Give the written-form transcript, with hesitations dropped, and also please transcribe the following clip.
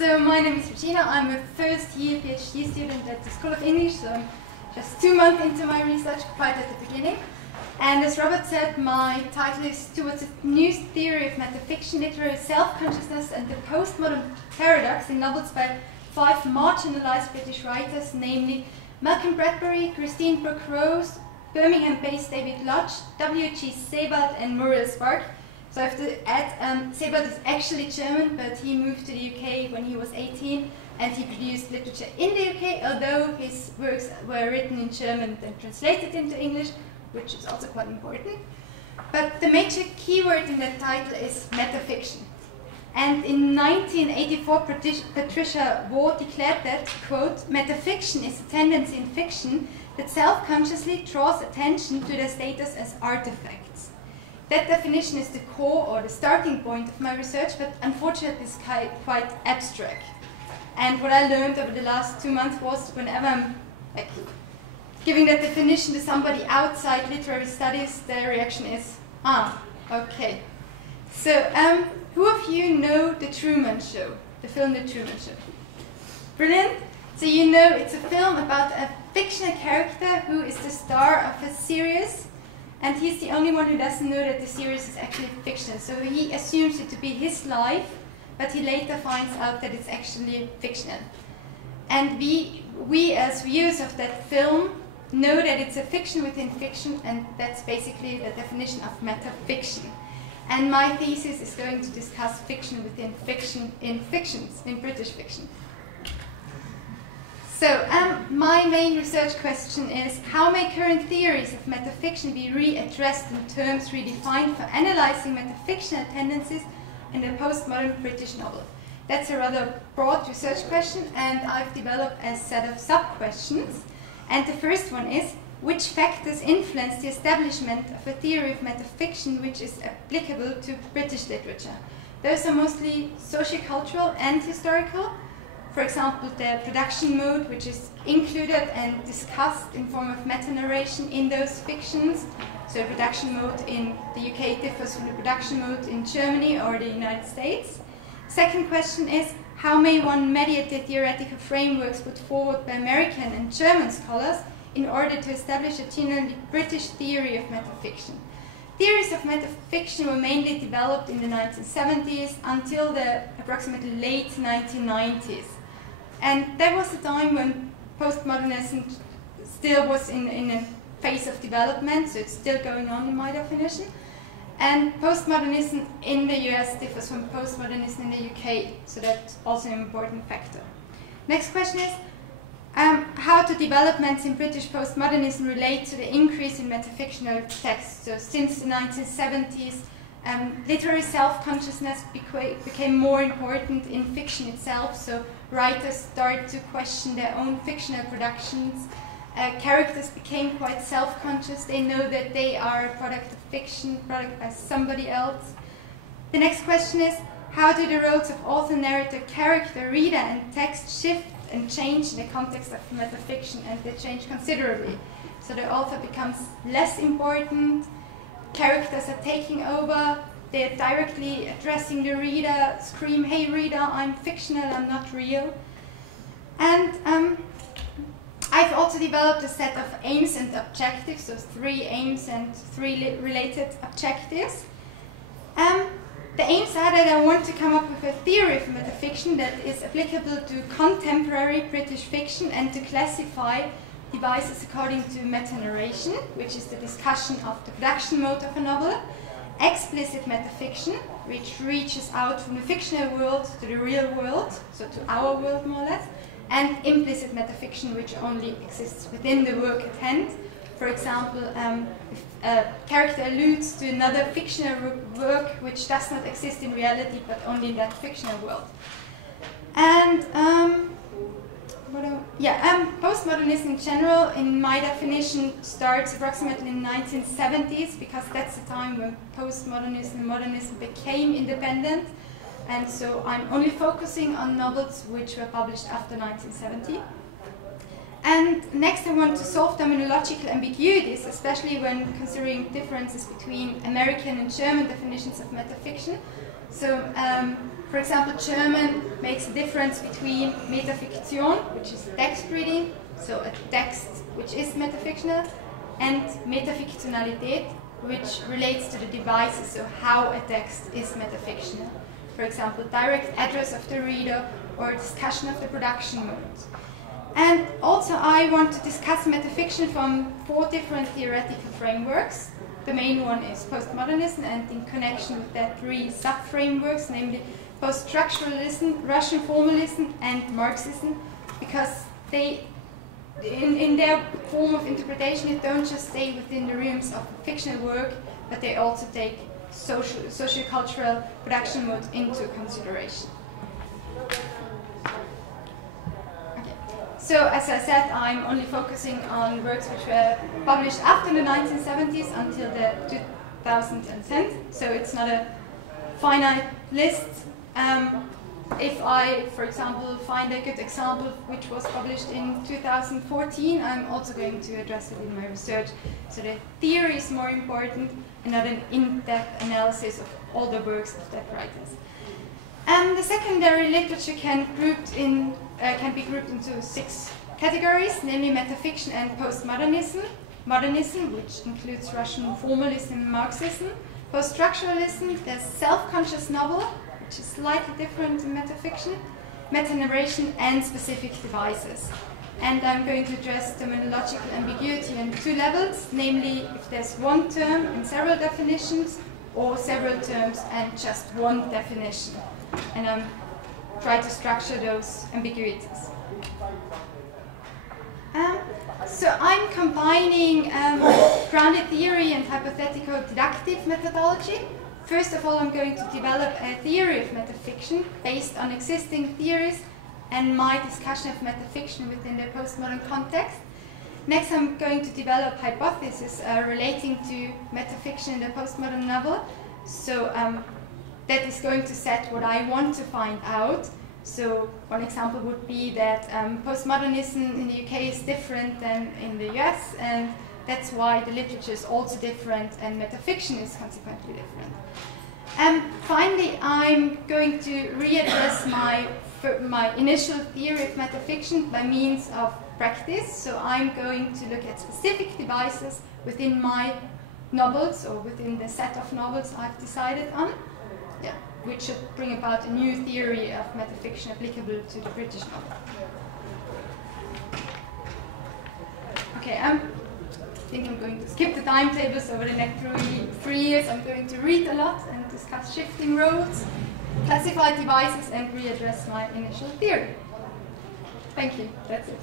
So my name is Regina. I'm a first-year PhD student at the School of English, so I'm just 2 months into my research, quite at the beginning. And as Robert said, my title is Towards a New Theory of Metafiction, Literary Self-Consciousness and the Postmodern Paradox in novels by 5 marginalized British writers, namely Malcolm Bradbury, Christine Brooke Rose, Birmingham-based David Lodge, Regina Seiwald and Muriel Spark. So I have to add, Seiwald is actually German, but he moved to the UK when he was 18 and he produced literature in the UK, although his works were written in German and translated into English, which is also quite important. But the major keyword in that title is metafiction. And in 1984, Patricia Ward declared that, quote, metafiction is a tendency in fiction that self-consciously draws attention to their status as artifacts. That definition is the core or the starting point of my research, but unfortunately it's quite abstract. And what I learned over the last 2 months was whenever I'm giving that definition to somebody outside literary studies, their reaction is, okay. So, who of you know The Truman Show, the film The Truman Show? Brilliant. So you know it's a film about a fictional character who is the star of a series, and he's the only one who doesn't know that the series is actually fictional. So he assumes it to be his life, but he later finds out that it's actually fictional. And we as viewers of that film know that it's a fiction within fiction, and that's basically the definition of metafiction. And my thesis is going to discuss fiction within fiction in fictions, in British fiction. So my main research question is, how may current theories of metafiction be readdressed in terms redefined for analyzing metafictional tendencies in the postmodern British novel? That's a rather broad research question, and I've developed a set of sub-questions. And the first one is, which factors influence the establishment of a theory of metafiction which is applicable to British literature? Those are mostly sociocultural and historical. For example, the production mode, which is included and discussed in form of meta-narration in those fictions. So production mode in the UK differs from the production mode in Germany or the United States. Second question is, how may one mediate the theoretical frameworks put forward by American and German scholars in order to establish a genuinely British theory of metafiction? Theories of metafiction were mainly developed in the 1970s until the approximately late 1990s. And that was the time when postmodernism still was in a phase of development, so it's still going on in my definition. And postmodernism in the US differs from postmodernism in the UK, so that's also an important factor. Next question is, how do developments in British postmodernism relate to the increase in metafictional texts? So since the 1970s, literary self-consciousness became more important in fiction itself, so writers started to question their own fictional productions. Characters became quite self-conscious. They know that they are a product of fiction, product by somebody else. The next question is, how do the roles of author, narrator, character, reader and text shift and change in the context of metafiction? And they change considerably. So the author becomes less important, characters are taking over, they're directly addressing the reader, scream, hey reader, I'm fictional, I'm not real. And I've also developed a set of aims and objectives, so 3 aims and 3 related objectives. The aims are that I want to come up with a theory of metafiction that is applicable to contemporary British fiction and to classify devices according to meta-narration, which is the discussion of the production mode of a novel, explicit metafiction, which reaches out from the fictional world to the real world, so to our world more or less, and implicit metafiction, which only exists within the work at hand. For example, if a character alludes to another fictional work which does not exist in reality, but only in that fictional world. And postmodernism in general, in my definition, starts approximately in the 1970s, because that's the time when postmodernism and modernism became independent. And so I'm only focusing on novels which were published after 1970. And next I want to solve terminological ambiguities, especially when considering differences between American and German definitions of metafiction. So, for example, German makes a difference between metafiction, which is text reading, so a text which is metafictional, and metafiktionalität, which relates to the devices, so how a text is metafictional. For example, direct address of the reader or discussion of the production modes. And also I want to discuss metafiction from 4 different theoretical frameworks. The main one is postmodernism, and in connection with that 3 sub-frameworks, namely post-structuralism, Russian formalism, and Marxism, because they, in their form of interpretation, they don't just stay within the realms of fictional work, but they also take socio-cultural production mode into consideration. Okay. So, as I said, I'm only focusing on works which were published after the 1970s until the 2010s, so it's not a finite list. If I, for example, find a good example which was published in 2014, I'm also going to address it in my research. So the theory is more important and not an in-depth analysis of all the works of that writers. The secondary literature can be grouped into 6 categories, namely metafiction and postmodernism, modernism, which includes Russian formalism and Marxism, post-structuralism, there's self-conscious novel, which is slightly different in metafiction, meta-narration, and specific devices. And I'm going to address terminological ambiguity on 2 levels, namely if there's one term and several definitions, or several terms and just one definition. And I'm trying to structure those ambiguities. So I'm combining grounded theory and hypothetical deductive methodology. First of all, I'm going to develop a theory of metafiction based on existing theories and my discussion of metafiction within the postmodern context. Next, I'm going to develop hypotheses relating to metafiction in the postmodern novel. So that is going to set what I want to find out. So one example would be that postmodernism in the UK is different than in the US, and that's why the literature is also different and metafiction is consequently different. Finally, I'm going to readdress my initial theory of metafiction by means of practice. So I'm going to look at specific devices within my novels or within the set of novels I've decided on, which should bring about a new theory of metafiction applicable to the British novel. Okay, I think I'm going to skip the timetables. Over the next 3 years. I'm going to read a lot and discuss shifting roads, classify devices, and readdress my initial theory. Thank you. That's it.